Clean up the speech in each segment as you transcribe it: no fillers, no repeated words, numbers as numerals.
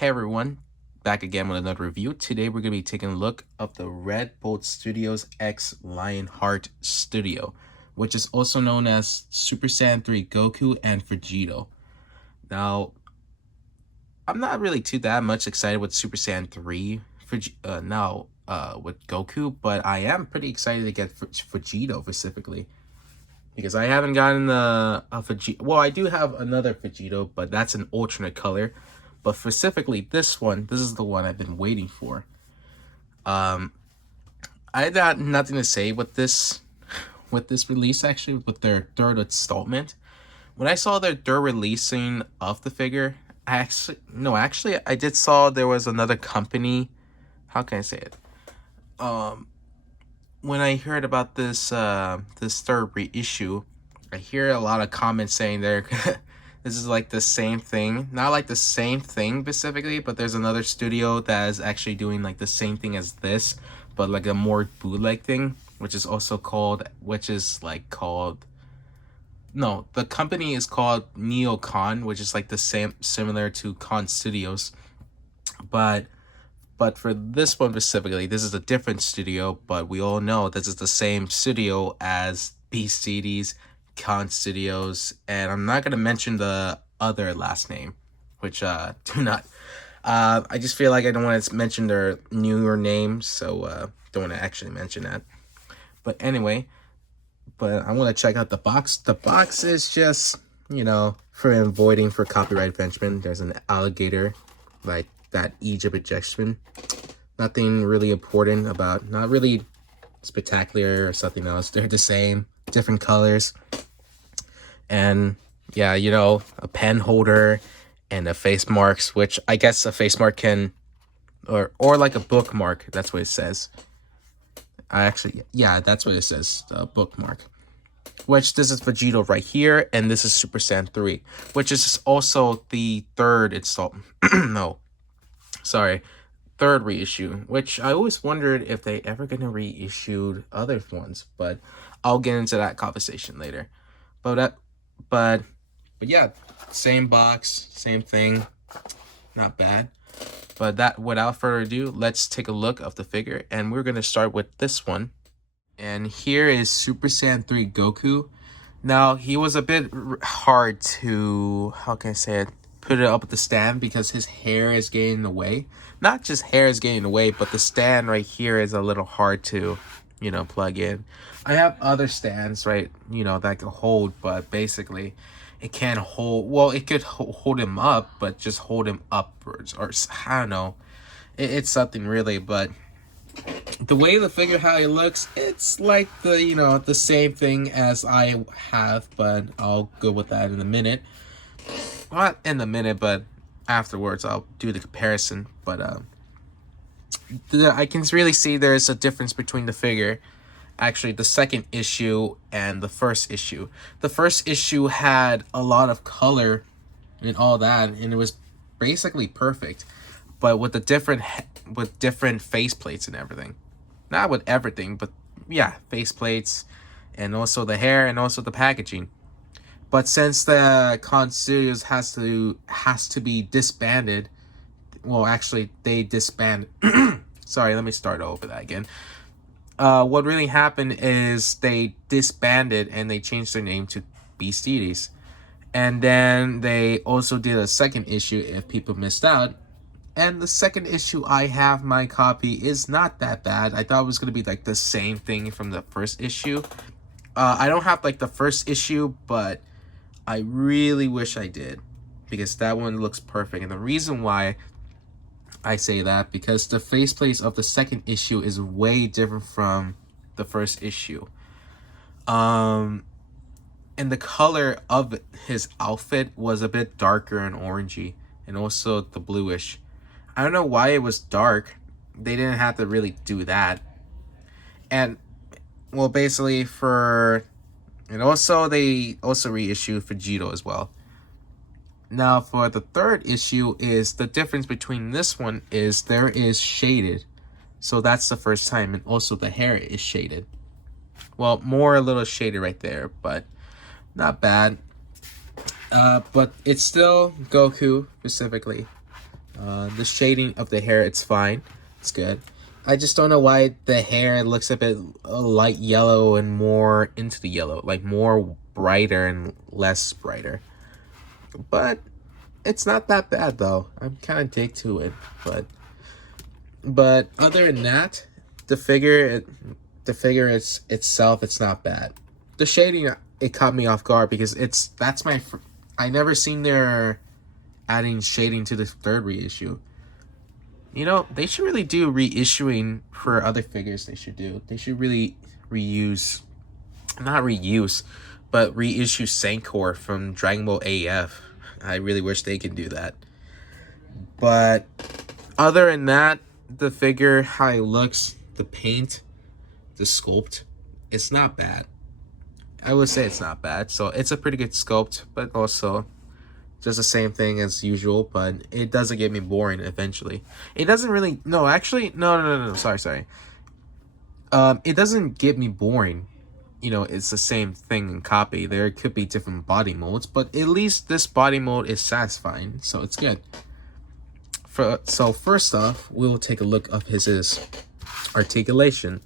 Hey everyone, back again with another review. Today we're going to be taking a look of the Red Bull Studios X Lionheart Studio, which is also known as Super Saiyan 3 Goku and Vegito. Now, I'm not really that much excited with Super Saiyan 3 with Goku, but I am pretty excited to get Vegito specifically. Because I haven't gotten a Vegito. Well, I do have another Vegito, but that's an alternate color. But specifically this one, this is the one I've been waiting for. I got nothing to say with this release, actually, with their third installment. When I saw their third releasing of the figure, I did saw there was another company. How can I say it? When I heard about this third reissue, I hear a lot of comments saying they're this is like the same thing. Not like the same thing specifically, but there's another studio that is actually doing like the same thing as this, but like a more bootleg thing, which is called no, the company is called Neocon, which is like the same, similar to Con Studios. But for this one specifically, this is a different studio, but we all know this is the same studio as BCD's Con Studios, and I'm not going to mention the other last name, which do not. I just feel like I don't want to mention their newer names, so don't want to actually mention that. But anyway, I want to check out the box. The box is just, for avoiding for copyright infringement. There's an alligator, like that Egypt ejection. Nothing really important about, not really spectacular or something else. They're the same, different colors. And yeah, a pen holder and a face marks, which I guess a face mark can, or like a bookmark. That's what it says. That's what it says, the bookmark. Which this is Vegito right here, and this is Super Saiyan 3, which is also the third installment. Third reissue, which I always wondered if they ever gonna reissue other ones, but I'll get into that conversation later. But yeah, same box, same thing, not bad. But without further ado, let's take a look of the figure, and we're gonna start with this one. And here is Super Saiyan 3 Goku. Now, he was a bit hard to, how can I say it, put it up at the stand because his hair is getting in the way. Not just hair is getting in the way, but the stand right here is a little hard to, plug in. I have other stands, right, that can hold, but basically it can't hold. Well, it could hold him up, but just hold him upwards, or I don't know. It's something really, but the way the figure, how it looks, it's like the same thing as I have, but I'll go with that in a minute. Not in a minute, but afterwards I'll do the comparison. But I can really see there's a difference between the figure, actually the second issue and the first issue. The first issue had a lot of color and all that, and it was basically perfect, but with the different face plates and everything. Not with everything, but yeah, face plates, and also the hair, and also the packaging. But since the Con Studios has to be disbanded, well, actually they disbanded. Sorry, let me start over that again. What really happened is they disbanded and they changed their name to BCDs, and then they also did a second issue if people missed out. And the second issue, I have my copy, is not that bad. I thought it was going to be like the same thing from the first issue. I don't have like the first issue, but I really wish I did, because that one looks perfect. And the reason why I say that, because the faceplates of the second issue is way different from the first issue. And the color of his outfit was a bit darker and orangey, and also the bluish. I don't know why it was dark. They didn't have to really do that. And well, basically and also they also reissued Vegito as well. Now for the third issue, is the difference between this one is there is shaded. So that's the first time, and also the hair is shaded. Well, more a little shaded right there, but not bad. But it's still Goku specifically. The shading of the hair, it's fine. It's good. I just don't know why the hair looks a bit light yellow and more into the yellow, like more brighter and less brighter. But it's not that bad though. I'm kind of dig to it, but other than that, the figure itself, it's not bad. The shading, it caught me off guard because I never seen their adding shading to the third reissue. You know, they should really do reissuing for other figures. They should really reuse, not reuse, but reissue Sankor from Dragon Ball AF. I really wish they could do that. But other than that, the figure, how it looks, the paint, the sculpt, it's not bad. I would say it's not bad. So it's a pretty good sculpt, but also just the same thing as usual, but it doesn't get me boring eventually. It doesn't really, no, actually, no, sorry. It doesn't get me boring. You know, it's the same thing in copy. There could be different body molds, but at least this body mold is satisfying, so it's good. So first off, we'll take a look of his articulation.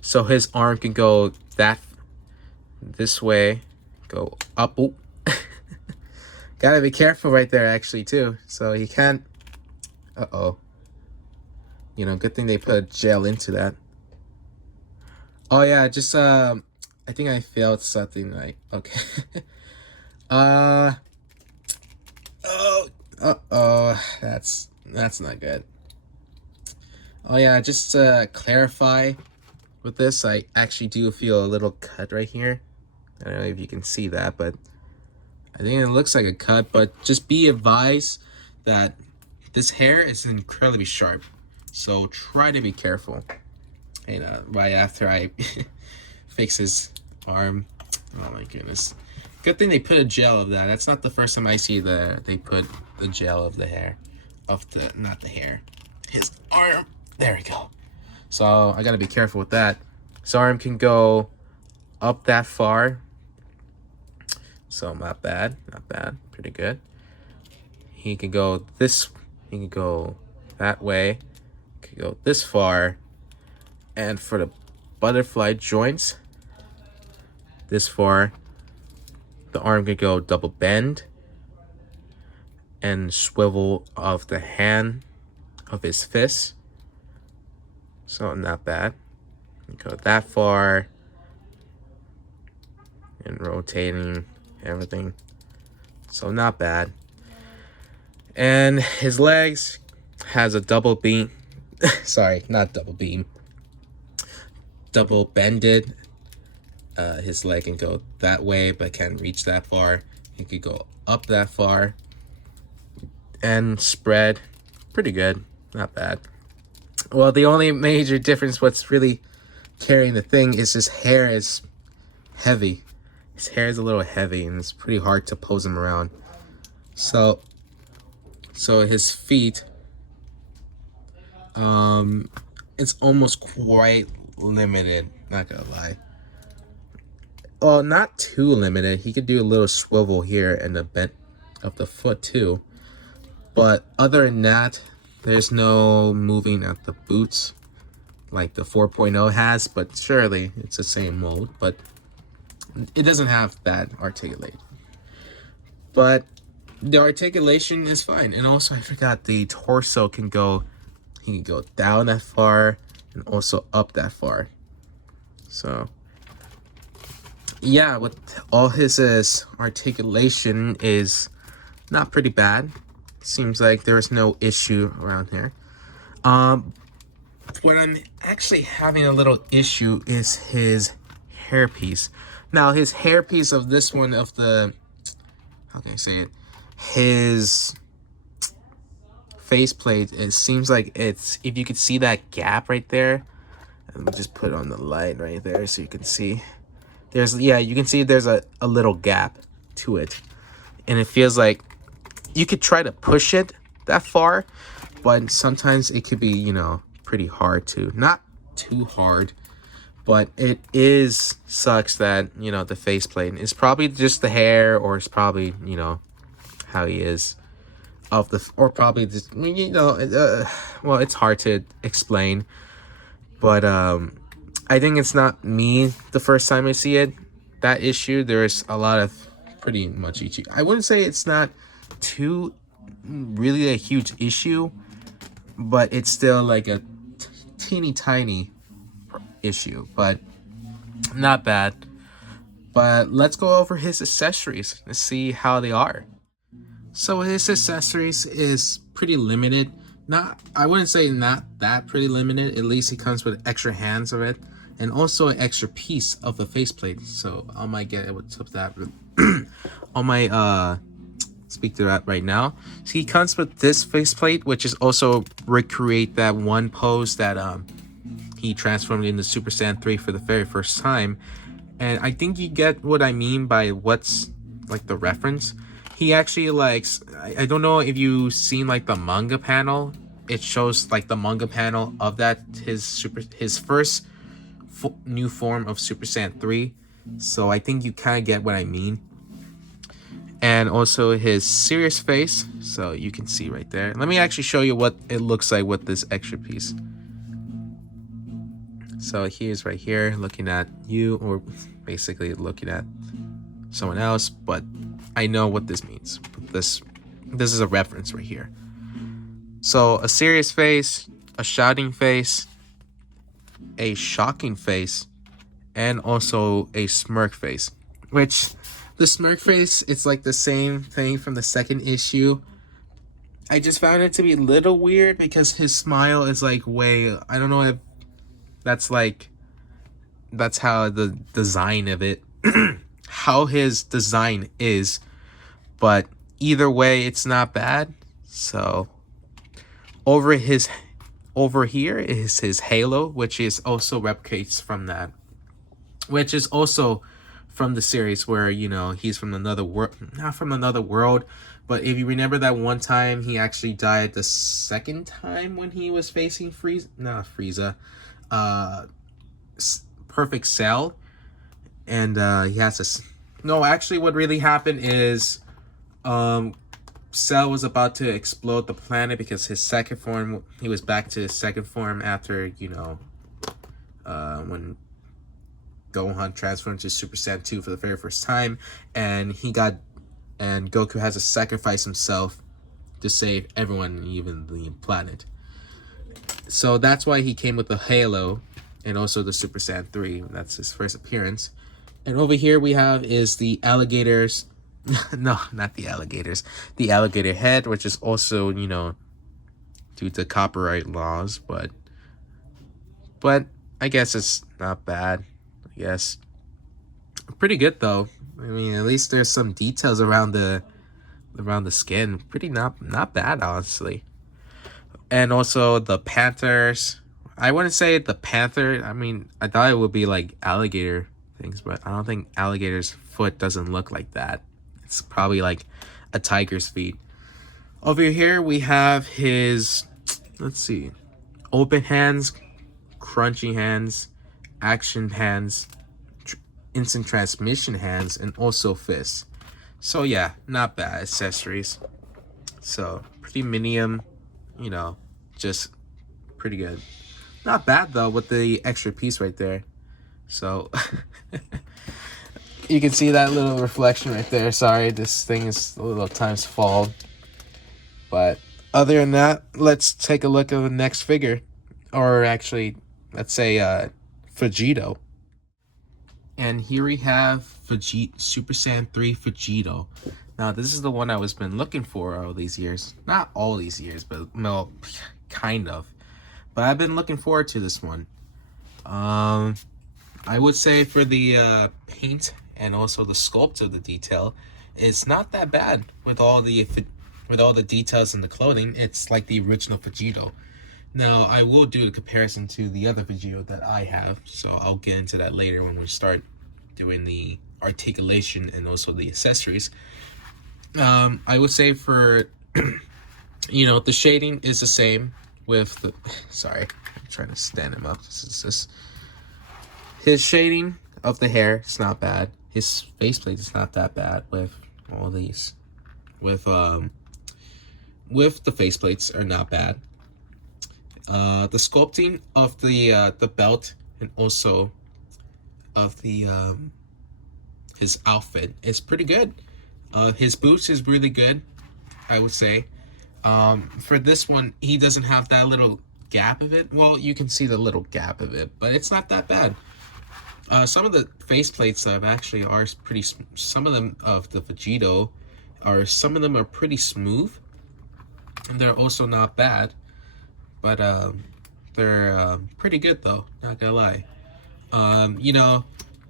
So his arm can go this way, go up. Ooh. Gotta be careful right there, actually, too. So he can't. You know, good thing they put a gel into that. Oh yeah, just I think I failed something. Like, okay. That's not good. Oh yeah, just to clarify with this, I actually do feel a little cut right here. I don't know if you can see that, but I think it looks like a cut. But just be advised that this hair is incredibly sharp, so try to be careful. And right after I fix his arm, oh my goodness, good thing they put a gel of that. That's not the first time I see they put the gel of the hair, not the hair, his arm. There we go. So I gotta be careful with that. His arm can go up that far, so not bad, pretty good. He can go that way, could go this far, and for the butterfly joints, this far, the arm could go double bend and swivel of the hand of his fist. So not bad. Go that far and rotating everything. So not bad. And his legs has a double beam. Sorry, not double beam. Double bended. His leg can go that way, but can't reach that far. He could go up that far. And spread. Pretty good. Not bad. Well, the only major difference, what's really carrying the thing, is his hair is heavy. His hair is a little heavy, and it's pretty hard to pose him around. So his feet, it's almost quite limited, not gonna lie. Well, not too limited. He could do a little swivel here and the bent of the foot too. But other than that, there's no moving at the boots like the 4.0 has, but surely it's the same mold, but it doesn't have that articulate. But the articulation is fine. And also I forgot the torso he can go down that far and also up that far. So yeah, with all his articulation is not pretty bad. Seems like there is no issue around here. What I'm actually having a little issue is his hairpiece. Now his hairpiece of this one, of the, how can I say it, his faceplate, it seems like it's, if you could see that gap right there, let me just put on the light right there so you can see. You can see there's a little gap to it. And it feels like you could try to push it that far, but sometimes it could be, you know, pretty hard to. Not too hard, but it sucks that, you know, the faceplate is probably just the hair, or it's probably, you know, how he is. of the, or probably just, you know, well, it's hard to explain, but I think it's not me the first time I see it, that issue. There's a lot of pretty much issue. I wouldn't say it's not too really a huge issue, but it's still like a teeny tiny issue, but not bad. But let's go over his accessories and see how they are. So his accessories is pretty limited. Not, I wouldn't say not that pretty limited. At least he comes with extra hands of it, and also an extra piece of the faceplate. So I might get able to that on my speak to that right now. So he comes with this faceplate, which is also recreate that one pose that he transformed into Super Saiyan 3 for the very first time. And I think you get what I mean by what's like the reference. He actually likes, I don't know if you've seen like the manga panel. It shows like the manga panel of that, his first new form of Super Saiyan 3. So I think you kind of get what I mean. And also his serious face, so you can see right there. Let me actually show you what it looks like with this extra piece. So he is right here looking at you, or basically looking at someone else, but I know what this means. This is a reference right here. So a serious face, a shouting face, a shocking face, and also a smirk face, which the smirk face, it's like the same thing from the second issue. I just found it to be a little weird because his smile is like way, I don't know if that's how the design of it how his design is, but either way it's not bad. So over here is his halo, which is also replicates from that, which is also from the series where, you know, he's from another world, not from another world, but if you remember that one time he actually died the second time when he was facing Frieza, Perfect Cell, and he has a, no, actually what really happened is Cell was about to explode the planet because his second form, he was back to his second form after, you know, when Gohan transformed to Super Saiyan 2 for the very first time, and Goku has to sacrifice himself to save everyone, even the planet. So that's why he came with the halo and also the Super Saiyan 3. That's his first appearance. And over here we have is the alligators. No, not the alligators. The alligator head, which is also, you know, due to copyright laws, but I guess it's not bad. I guess pretty good though. I mean, at least there's some details around the skin. Pretty not bad, honestly. And also the panthers. I wouldn't say the panther. I mean, I thought it would be like alligator things, but I don't think alligator's foot doesn't look like that. It's probably like a tiger's feet. Over here we have his, let's see, open hands, crunchy hands, action hands, instant transmission hands, and also fists. So yeah, not bad accessories. So pretty medium, you know, just pretty good. Not bad though with the extra piece right there. So you can see that little reflection right there. Sorry, this thing is a little times fall. But other than that, let's take a look at the next figure. Or actually, let's say Vegito. And here we have Super Saiyan 3 Vegito. Now, this is the one I was been looking for all these years. Not all these years, but no, kind of. But I've been looking forward to this one. I would say for the paint and also the sculpt of the detail, it's not that bad with all the details in the clothing. It's like the original Vegito. Now, I will do a comparison to the other Vegito that I have, so I'll get into that later when we start doing the articulation and also the accessories. I would say for, you know, the shading is the same with the, sorry, I'm trying to stand him up. His shading of the hair is not bad. His faceplate is not that bad with all these, with with the faceplates are not bad. The sculpting of the belt and also of the his outfit is pretty good. His boots is really good, I would say. For this one, he doesn't have that little gap of it. Well, you can see the little gap of it, but it's not that bad. Some of the faceplates actually are pretty. Some of them of the Vegito some of them are pretty smooth, and they're also not bad. But they're pretty good though. Not gonna lie. You know,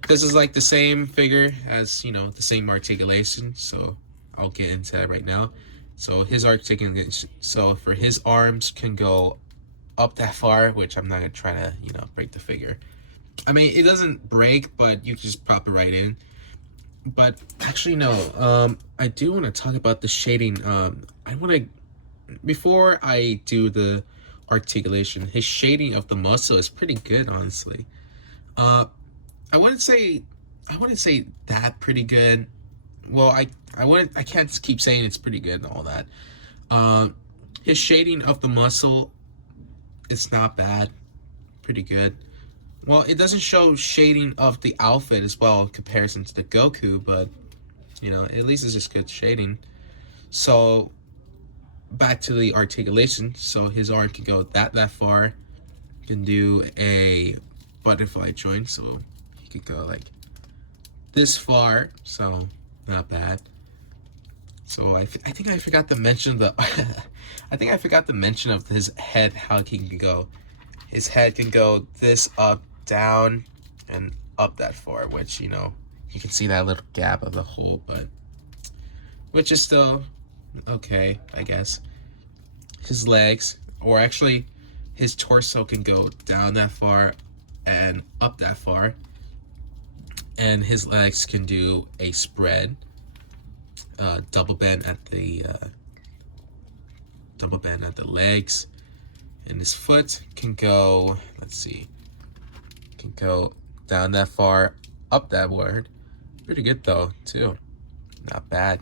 this is like the same figure as, you know, the same articulation. So I'll get into that right now. So his articulation. So for his arms can go up that far, which I'm not gonna try to, you know, break the figure. I mean, it doesn't break, but you can just pop it right in. But actually, no. I do want to talk about the shading. I want to, before I do the articulation, his shading of the muscle is pretty good, honestly. I wouldn't say that pretty good. Well, I can't keep saying it's pretty good and all that. His shading of the muscle, it's not bad, pretty good. Well, it doesn't show shading of the outfit as well in comparison to the Goku, but, you know, at least it's just good shading. So, back to the articulation. So his arm can go that far. You can do a butterfly joint, so he could go like this far, so not bad. So I think I forgot to mention the I think I forgot to mention of his head, how he can go. His head can go this up, down, and up that far, which, you know, you can see that little gap of the hole, but which is still okay, I guess. His legs, or actually his torso, can go down that far and up that far, and his legs can do a spread, double bend at the legs, and his foot can go, let's see, can go down that far, up that word. Pretty good though, too. Not bad.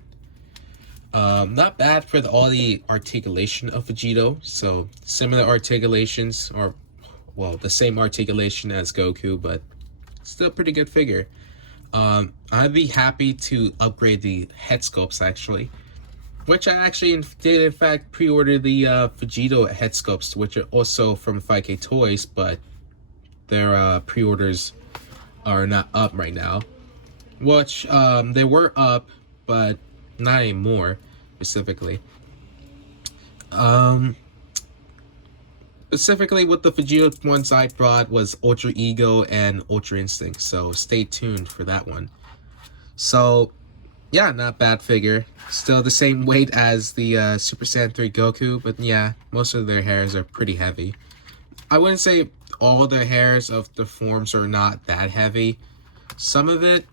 Not bad for all the articulation of Vegito. So similar articulations, or well, the same articulation as Goku, but still pretty good figure. I'd be happy to upgrade the head sculpts actually, which I actually did in fact pre-order the Vegito head sculpts, which are also from 5K Toys, but their pre-orders are not up right now. Which they were up, but not anymore. Specifically, specifically with the Vegeta ones I brought was Ultra Ego and Ultra Instinct, so stay tuned for that one. So yeah, not bad figure. Still the same weight as the Super Saiyan 3 Goku, but yeah, most of their hairs are pretty heavy. I wouldn't say all the hairs of the forms are not that heavy. Some of it,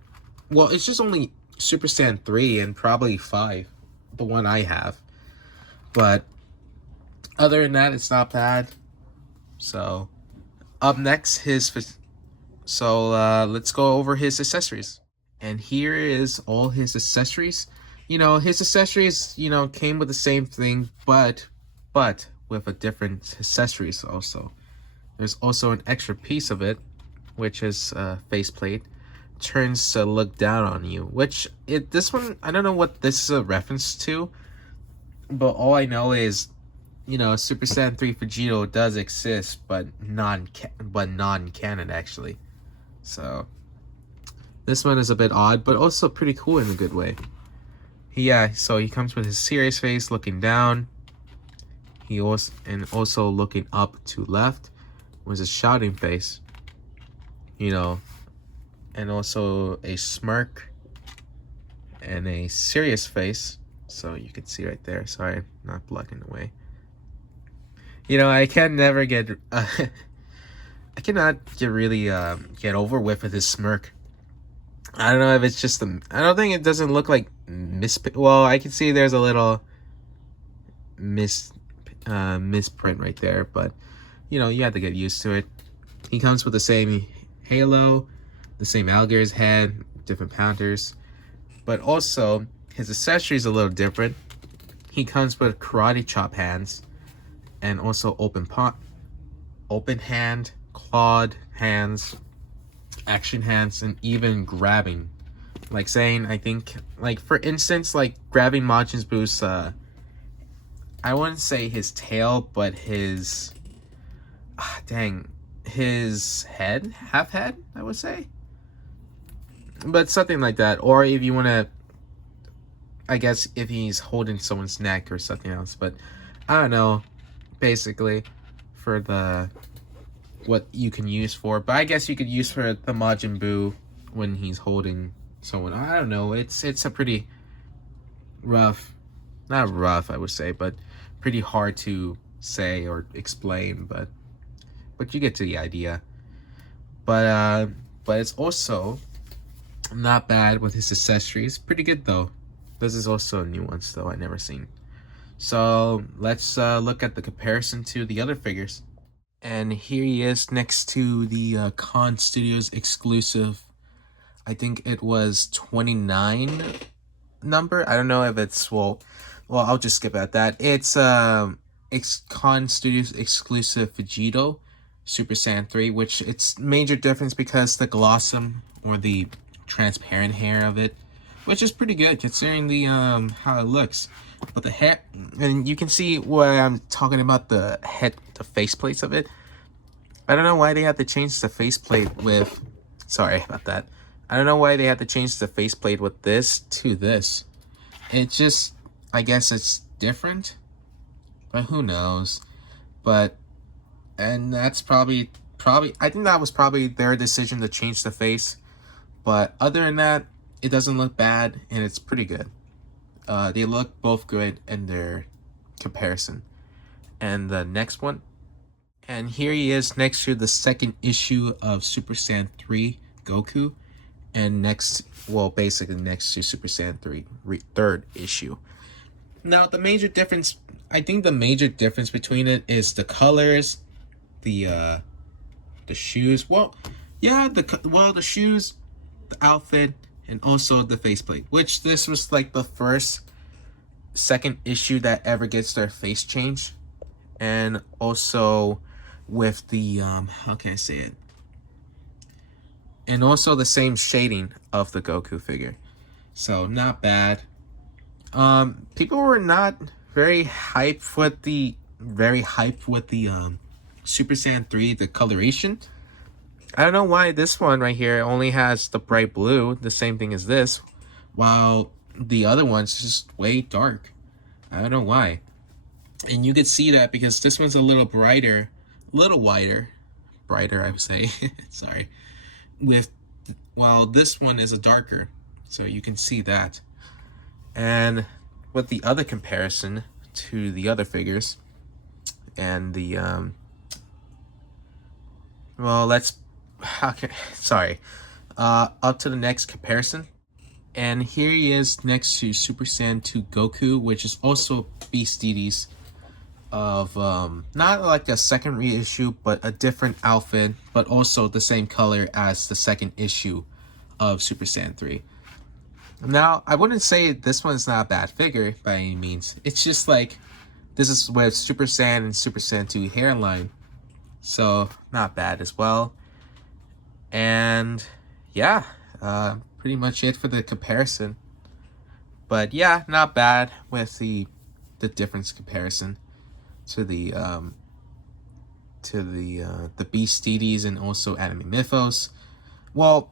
well, it's just only Super Saiyan 3 and probably 5, the one I have. But other than that, it's not bad. So up next, let's go over his accessories. And here is all his accessories. You know, his accessories, you know, came with the same thing, but with a different accessories also. There's also an extra piece of it, which is faceplate. Turns to look down on you, which this one, I don't know what this is a reference to, but all I know is, you know, Super Saiyan 3 Vegito does exist, but non-canon actually. So this one is a bit odd, but also pretty cool in a good way. So he comes with his serious face looking down. He also looking up to left with his shouting face. You know, and also a smirk and a serious face, so you can see right there. Sorry, not blocking the way. You know, I can never get I cannot get over with his smirk. I don't know if it's just I don't think it doesn't look like well, I can see there's a little misprint right there, but you know, you have to get used to it. He comes with the same halo, the same alligator's head, different counters, but also his accessories a little different. he comes with karate chop hands, and also open hand, clawed hands, action hands, and even grabbing. Like saying, I think, like for instance, like grabbing Majin Buu's, I wouldn't say his tail, but his, his head, half head, I would say. But something like that. Or if you want to, I guess if he's holding someone's neck or something else. But I don't know, basically, for the, what you can use for. But I guess you could use for the Majin Buu when he's holding someone. I don't know. It's a pretty rough, not rough, I would say, but pretty hard to say or explain. But you get to the idea. But it's also not bad with his accessories. Pretty good though. This is also a new one, though I never seen. So let's look at the comparison to the other figures. And here he is next to the Con Studios exclusive. I think it was 29 number. I don't know if it's well I'll just skip at that. It's Con Studios exclusive Vegito Super Saiyan 3, which it's major difference because the glossum or the transparent hair of it, which is pretty good considering the how it looks. But the hair, and you can see what I'm talking about, the head, the faceplates of it. I don't know why they had to change the faceplate with, sorry about that. I don't know why they had to change the faceplate with this to this. It just, I guess it's different, but who knows. But, and that's probably, I think that was probably their decision to change the face. But other than that, it doesn't look bad, and it's pretty good. They look both good in their comparison. And the next one, and here he is next to the second issue of Super Saiyan 3 Goku, and next, well, basically next to Super Saiyan 3 third issue. Now the major difference, I think the major difference between it is the colors, the shoes. Well, yeah, the shoes, the outfit, and also the faceplate, which this was like the second issue that ever gets their face changed. And also with the how can I say it, and also the same shading of the Goku figure, so not bad. People were not very hyped with the Super Saiyan 3, the coloration. I don't know why this one right here only has the bright blue, the same thing as this, while the other one's just way dark. I don't know why. And you could see that because this one's a little brighter, a little wider, brighter I would say, sorry, while this one is a darker, so you can see that. And with the other comparison to the other figures, and the up to the next comparison. And here he is next to Super Saiyan 2 Goku, which is also Beast Deities of not like a second reissue, but a different outfit, but also the same color as the second issue of Super Saiyan 3. Now, I wouldn't say this one's not a bad figure by any means. It's just like, this is with Super Saiyan and Super Saiyan 2 hairline, so not bad as well. And yeah, pretty much it for the comparison. But yeah, not bad with the difference comparison to the Beast Deities and also Anime Mythos. Well,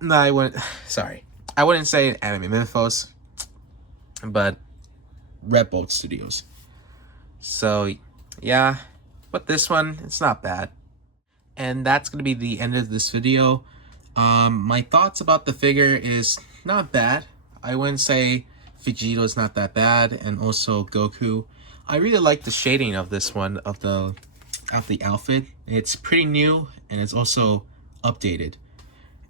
no, I wouldn't say Anime Mythos, but Red Bolt Studios. So yeah, but this one, it's not bad. And that's gonna be the end of this video. My thoughts about the figure is not bad. I wouldn't say Vegeto's not that bad, and also Goku. I really like the shading of this one, of the outfit. It's pretty new, and it's also updated.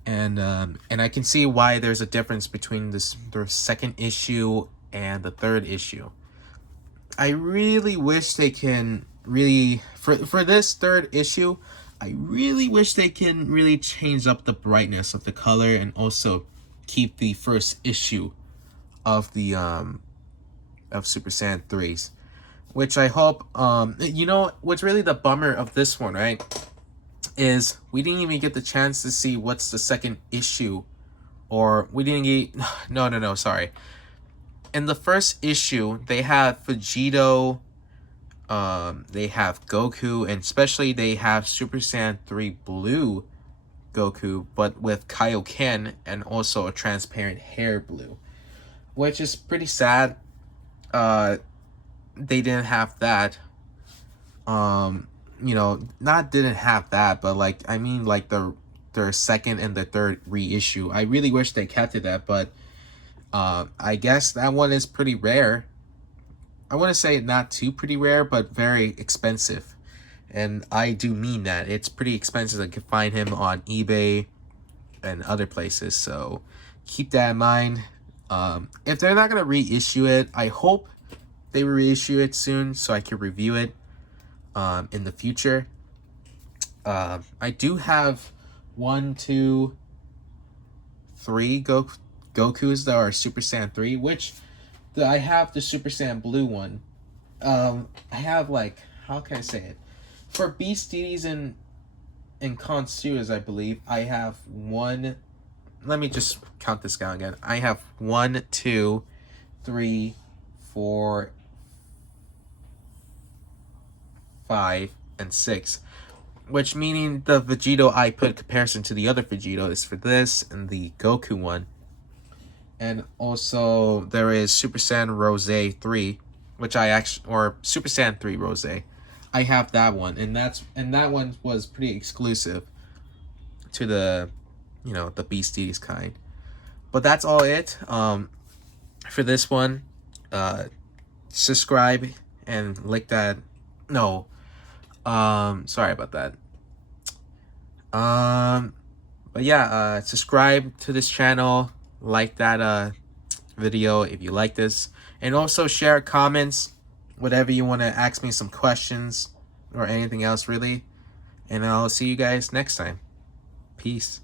And I can see why there's a difference between the second issue and the third issue. I really wish they can really, for this third issue, I really wish they can really change up the brightness of the color, and also keep the first issue of the of Super Saiyan 3s. Which I hope, you know, what's really the bummer of this one, right? Is we didn't even get the chance to see what's the second issue. Or we didn't get, no, sorry. In the first issue, they have Vegito, they have Goku, and especially they have Super Saiyan 3 Blue Goku, but with Kaioken and also a transparent hair blue. Which is pretty sad. They didn't have that. You know, not didn't have that, but like, I mean, like their second and the third reissue. I really wish they kept it that, but I guess that one is pretty rare. I want to say not too pretty rare, but very expensive. And I do mean that. It's pretty expensive. I can find him on eBay and other places. So keep that in mind. If they're not going to reissue it, I hope they will reissue it soon so I can review it in the future. I do have 1, 2, 3 Gokus that are Super Saiyan 3, which I have the Super Saiyan Blue one. I have, like, how can I say it? For Beast Deities and Konsuas, I believe, I have one. Let me just count this down again. I have 1, 2, 3, 4, 5, and 6. Which meaning the Vegito I put comparison to the other Vegito is for this and the Goku one. And also there is Super Saiyan Rose 3, which I actually, or Super Saiyan 3 Rose. I have that one, and that one was pretty exclusive to the, you know, the Beast Deities kind. But that's all it for this one. Subscribe and lick that. No. Sorry about that. But yeah, subscribe to this channel, like that video if you like this, and also share comments, whatever you want to ask me, some questions or anything else really. And I'll see you guys next time. Peace.